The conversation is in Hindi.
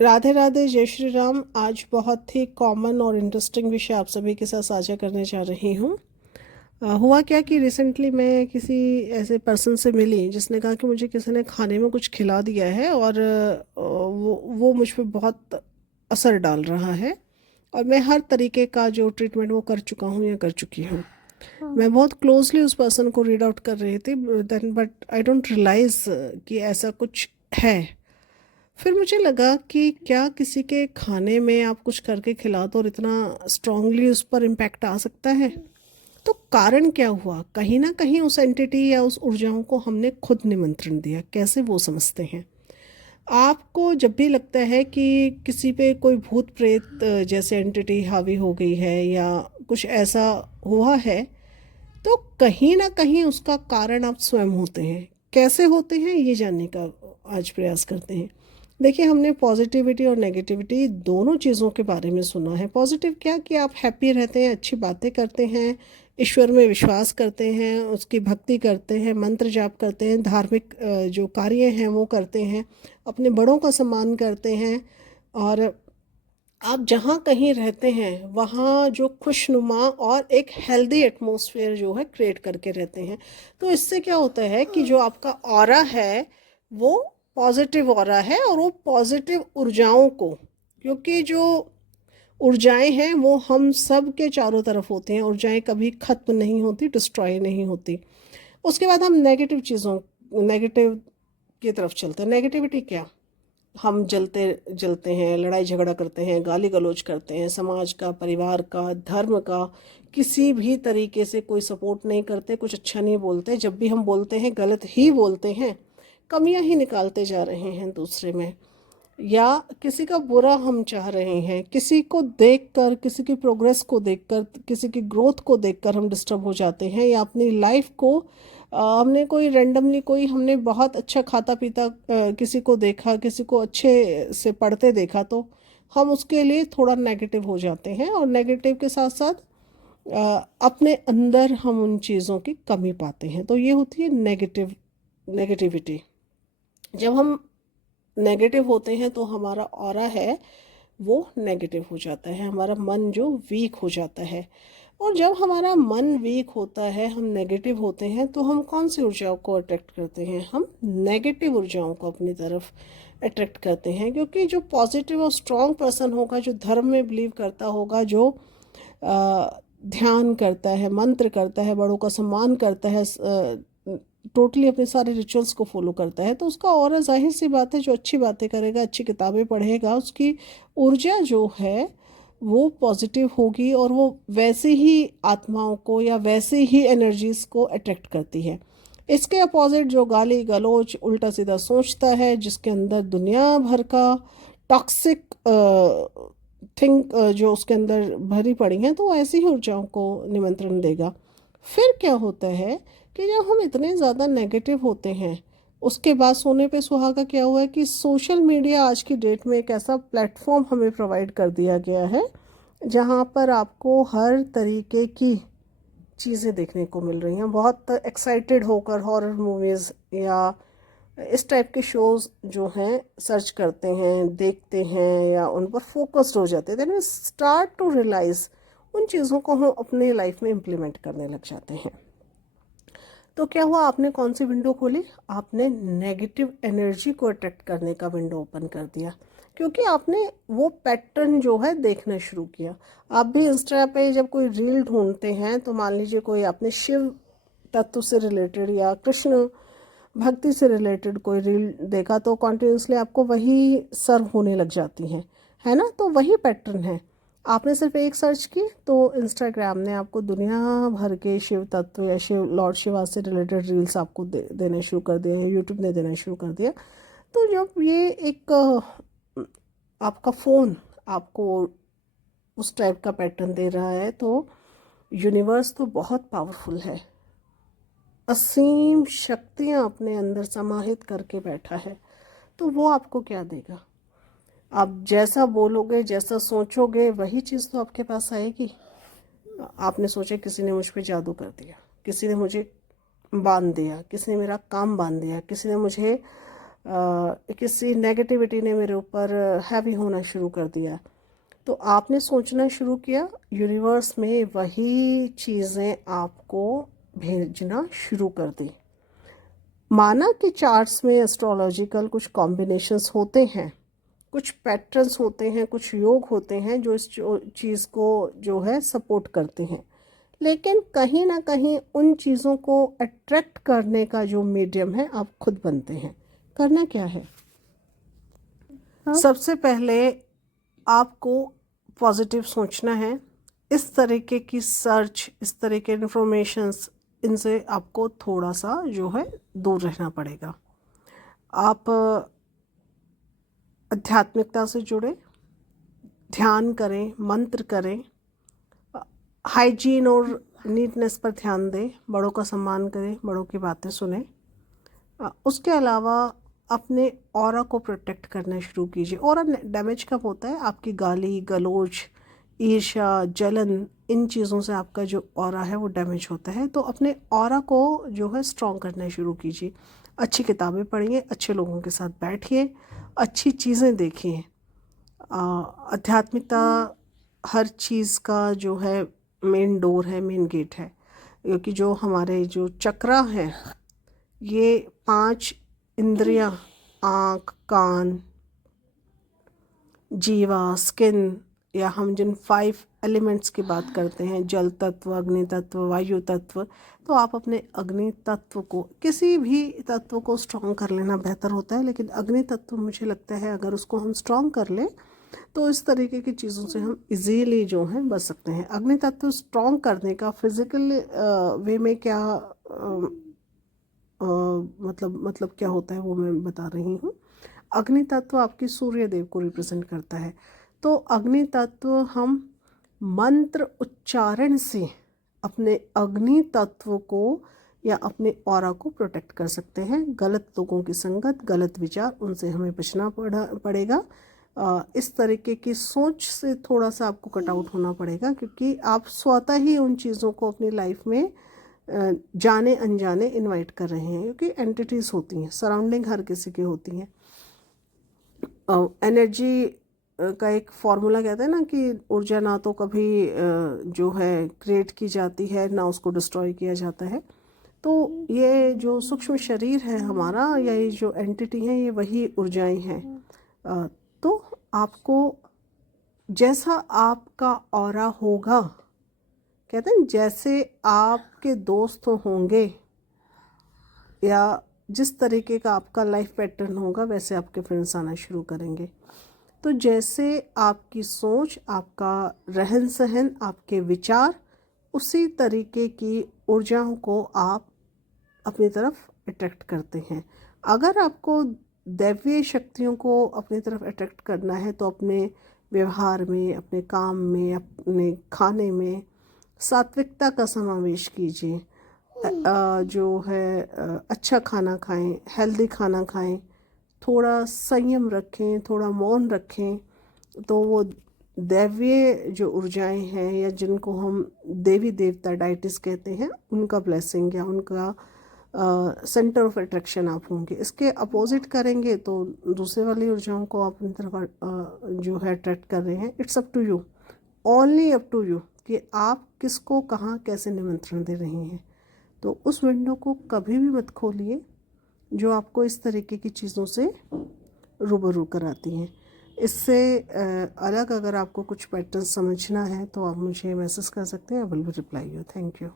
राधे राधे, जय श्री राम। आज बहुत ही कॉमन और इंटरेस्टिंग विषय आप सभी के साथ साझा करने जा रही हूँ। हुआ क्या कि रिसेंटली मैं किसी ऐसे पर्सन से मिली जिसने कहा कि मुझे किसी ने खाने में कुछ खिला दिया है और वो मुझ पे बहुत असर डाल रहा है। और मैं हर तरीके का जो ट्रीटमेंट वो कर चुका हूँ या कर चुकी हूँ। मैं बहुत क्लोजली उस पर्सन को रीड आउट कर रही थी, then but I don't realise कि ऐसा कुछ है। फिर मुझे लगा कि क्या किसी के खाने में आप कुछ करके खिला दो और इतना स्ट्रांगली उस पर इम्पैक्ट आ सकता है। तो कारण क्या हुआ? कहीं ना कहीं उस एंटिटी या उस ऊर्जाओं को हमने खुद निमंत्रण दिया। कैसे वो समझते हैं? आपको जब भी लगता है कि किसी पे कोई भूत प्रेत जैसे एंटिटी हावी हो गई है या कुछ ऐसा हुआ है, तो कहीं ना कहीं उसका कारण आप स्वयं होते हैं। कैसे होते हैं ये जानने का आज प्रयास करते हैं। देखिए, हमने पॉजिटिविटी और नेगेटिविटी दोनों चीज़ों के बारे में सुना है। पॉजिटिव क्या कि आप हैप्पी रहते हैं, अच्छी बातें करते हैं, ईश्वर में विश्वास करते हैं, उसकी भक्ति करते हैं, मंत्र जाप करते हैं, धार्मिक जो कार्य हैं वो करते हैं, अपने बड़ों का सम्मान करते हैं। और आप जहाँ कहीं रहते हैं वहाँ जो खुशनुमा और एक हेल्दी एटमॉस्फेयर जो है क्रिएट करके रहते हैं। तो इससे क्या होता है कि जो आपका ऑरा है वो पॉजिटिव ऑरा है, और वो पॉजिटिव ऊर्जाओं को, क्योंकि जो ऊर्जाएं हैं वो हम सब के चारों तरफ होती हैं। ऊर्जाएं कभी खत्म नहीं होती, डिस्ट्रॉय नहीं होती। उसके बाद हम नेगेटिव की तरफ चलते हैं। नेगेटिविटी क्या? हम जलते जलते हैं, लड़ाई झगड़ा करते हैं, गाली गलौज करते हैं, समाज का, परिवार का, धर्म का किसी भी तरीके से कोई सपोर्ट नहीं करते, कुछ अच्छा नहीं बोलते। जब भी हम बोलते हैं गलत ही बोलते हैं, कमियां ही निकालते जा रहे हैं दूसरे में, या किसी का बुरा हम चाह रहे हैं। किसी को देखकर, किसी की प्रोग्रेस को देखकर, किसी की ग्रोथ को देखकर हम डिस्टर्ब हो जाते हैं, या अपनी लाइफ को हमने कोई रेंडमली, कोई हमने बहुत अच्छा खाता पीता किसी को देखा, किसी को अच्छे से पढ़ते देखा, तो हम उसके लिए थोड़ा नेगेटिव हो जाते हैं। और नेगेटिव के साथ साथ अपने अंदर हम उन चीज़ों की कमी पाते हैं। तो ये होती है नेगेटिविटी। जब हम नेगेटिव होते हैं तो हमारा ऑरा है वो नेगेटिव हो जाता है, हमारा मन जो वीक हो जाता है। और जब हमारा मन वीक होता है, हम नेगेटिव होते हैं, तो हम कौन सी ऊर्जाओं को अट्रैक्ट करते हैं? हम नेगेटिव ऊर्जाओं को अपनी तरफ अट्रैक्ट करते हैं। क्योंकि जो पॉजिटिव और स्ट्रॉन्ग पर्सन होगा, जो धर्म में बिलीव करता होगा, जो ध्यान करता है, मंत्र करता है, बड़ों का सम्मान करता है, टोटली अपने सारे रिचुअल्स को फॉलो करता है, तो उसका और जाहिर सी बात है, जो अच्छी बातें करेगा, अच्छी किताबें पढ़ेगा, उसकी ऊर्जा जो है वो पॉजिटिव होगी, और वो वैसे ही आत्माओं को या वैसे ही एनर्जीज को अट्रैक्ट करती है। इसके अपोजिट जो गाली गलौज, उल्टा सीधा सोचता है, जिसके अंदर दुनिया भर का टॉक्सिक थिंक जो उसके अंदर भरी पड़ी हैं, तो वो ऐसी ही ऊर्जाओं को निमंत्रण देगा। फिर क्या होता है कि जब हम इतने ज़्यादा नेगेटिव होते हैं, उसके बाद सोने पे सुहागा क्या हुआ है कि सोशल मीडिया आज की डेट में एक ऐसा प्लेटफॉर्म हमें प्रोवाइड कर दिया गया है जहाँ पर आपको हर तरीके की चीज़ें देखने को मिल रही हैं। बहुत एक्साइटेड होकर हॉरर मूवीज़ या इस टाइप के शोज़ जो हैं सर्च करते हैं, देखते हैं, या उन पर फोकस्ड हो जाते हैं। Then we start to realise उन चीज़ों को हम अपने लाइफ में इम्प्लीमेंट करने लग जाते हैं। तो क्या हुआ? आपने कौन सी विंडो खोली? आपने नेगेटिव एनर्जी को अट्रैक्ट करने का विंडो ओपन कर दिया, क्योंकि आपने वो पैटर्न जो है देखना शुरू किया। आप भी इंस्टा पे जब कोई रील ढूंढते हैं, तो मान लीजिए कोई आपने शिव तत्व से रिलेटेड या कृष्ण भक्ति से रिलेटेड कोई रील देखा, तो कॉन्टिन्यूसली आपको वही सर्व होने लग जाती हैं, है ना? तो वही पैटर्न है। आपने सिर्फ एक सर्च की तो इंस्टाग्राम ने आपको दुनिया भर के शिव तत्व या शिव लॉर्ड शिवा से रिलेटेड रील्स आपको देने शुरू कर दिया, या यूट्यूब ने देना शुरू कर दिया। तो जब ये एक आपका फ़ोन आपको उस टाइप का पैटर्न दे रहा है, तो यूनिवर्स तो बहुत पावरफुल है, असीम शक्तियाँ अपने अंदर समाहित करके बैठा है। तो वो आपको क्या देगा? आप जैसा बोलोगे, जैसा सोचोगे, वही चीज़ तो आपके पास आएगी। आपने सोचा किसी ने मुझ पे जादू कर दिया, किसी ने मुझे बांध दिया, किसी ने मेरा काम बांध दिया, किसी ने मुझे किसी नेगेटिविटी ने मेरे ऊपर हैवी होना शुरू कर दिया, तो आपने सोचना शुरू किया, यूनिवर्स में वही चीज़ें आपको भेजना शुरू कर दी। माना कि चार्ट्स में एस्ट्रोलॉजिकल कुछ कॉम्बिनेशंस होते हैं, कुछ पैटर्न्स होते हैं, कुछ योग होते हैं जो इस चीज़ को जो है सपोर्ट करते हैं, लेकिन कहीं ना कहीं उन चीज़ों को अट्रैक्ट करने का जो मीडियम है आप खुद बनते हैं। करना क्या है? सबसे पहले आपको पॉजिटिव सोचना है। इस तरीके की सर्च, इस तरह के इन्फॉर्मेशंस, इनसे आपको थोड़ा सा जो है दूर रहना पड़ेगा। आप आध्यात्मिकता से जुड़े, ध्यान करें, मंत्र करें, हाइजीन और नीटनेस पर ध्यान दें, बड़ों का सम्मान करें, बड़ों की बातें सुने। उसके अलावा अपने ऑरा को प्रोटेक्ट करना शुरू कीजिए। ऑरा डैमेज कब होता है? आपकी गाली गलौज, ईर्ष्या, जलन, इन चीज़ों से आपका जो ऑरा है वो डैमेज होता है। तो अपने ऑरा को जो है स्ट्रॉन्ग करना शुरू कीजिए। अच्छी किताबें पढ़िए, अच्छे लोगों के साथ बैठिए, अच्छी चीज़ें देखिए। आध्यात्मिकता हर चीज़ का जो है मेन डोर है, मेन गेट है, क्योंकि जो हमारे जो चक्रा है, ये 5 इंद्रियां, आँख, कान, जीवा, स्किन, या हम जिन 5 एलिमेंट्स की बात करते हैं, जल तत्व, अग्नि तत्व, वायु तत्व, तो आप अपने अग्नि तत्व को, किसी भी तत्व को स्ट्रॉन्ग कर लेना बेहतर होता है, लेकिन अग्नि तत्व मुझे लगता है अगर उसको हम स्ट्रॉन्ग कर लें तो इस तरीके की चीज़ों से हम इजीली जो है बच सकते हैं। अग्नि तत्व स्ट्रॉन्ग करने का फिजिकल वे में क्या मतलब क्या होता है वो मैं बता रही हूँ। अग्नि तत्व आपकी सूर्य देव को रिप्रेजेंट करता है। तो अग्नि तत्व हम मंत्र उच्चारण से अपने अग्नि तत्व को या अपने ऑरा को प्रोटेक्ट कर सकते हैं। गलत लोगों की संगत, गलत विचार, उनसे हमें बचना पड़ेगा। इस तरीके की सोच से थोड़ा सा आपको कट आउट होना पड़ेगा, क्योंकि आप स्वतः ही उन चीज़ों को अपनी लाइफ में जाने अनजाने इनवाइट कर रहे हैं, क्योंकि एंटिटीज़ होती हैं, सराउंडिंग हर किसी की होती हैं। एनर्जी का एक फॉर्मूला कहते हैं ना कि ऊर्जा ना तो कभी जो है क्रिएट की जाती है, ना उसको डिस्ट्रॉय किया जाता है। तो ये जो सूक्ष्म शरीर है हमारा, या ये जो एंटिटी है, ये वही ऊर्जाएं हैं। तो आपको जैसा आपका ऑरा होगा, कहते हैं जैसे आपके दोस्त होंगे या जिस तरीके का आपका लाइफ पैटर्न होगा, वैसे आपके फ्रेंड्स आना शुरू करेंगे। तो जैसे आपकी सोच, आपका रहन सहन, आपके विचार, उसी तरीके की ऊर्जाओं को आप अपनी तरफ अट्रैक्ट करते हैं। अगर आपको दैवीय शक्तियों को अपनी तरफ अट्रैक्ट करना है तो अपने व्यवहार में, अपने काम में, अपने खाने में सात्विकता का समावेश कीजिए। जो है अच्छा खाना खाएं, हेल्दी खाना खाएं, थोड़ा संयम रखें, थोड़ा मौन रखें, तो वो दैवीय जो ऊर्जाएं हैं, या जिनको हम देवी देवता डाइटिस कहते हैं, उनका ब्लेसिंग या उनका सेंटर ऑफ अट्रैक्शन आप होंगे। इसके अपोजिट करेंगे तो दूसरे वाली ऊर्जाओं को आप अपनी तरफ जो है अट्रैक्ट कर रहे हैं। It's up to you, only up to you, कि आप किसको कहाँ कैसे निमंत्रण दे रही हैं। तो उस विंडो को कभी भी मत खोलिए जो आपको इस तरीके की चीज़ों से रूबरू कराती हैं। इससे अलग अगर आपको कुछ पैटर्न समझना है तो आप मुझे मैसेज कर सकते हैं। I will reply you. Thank you.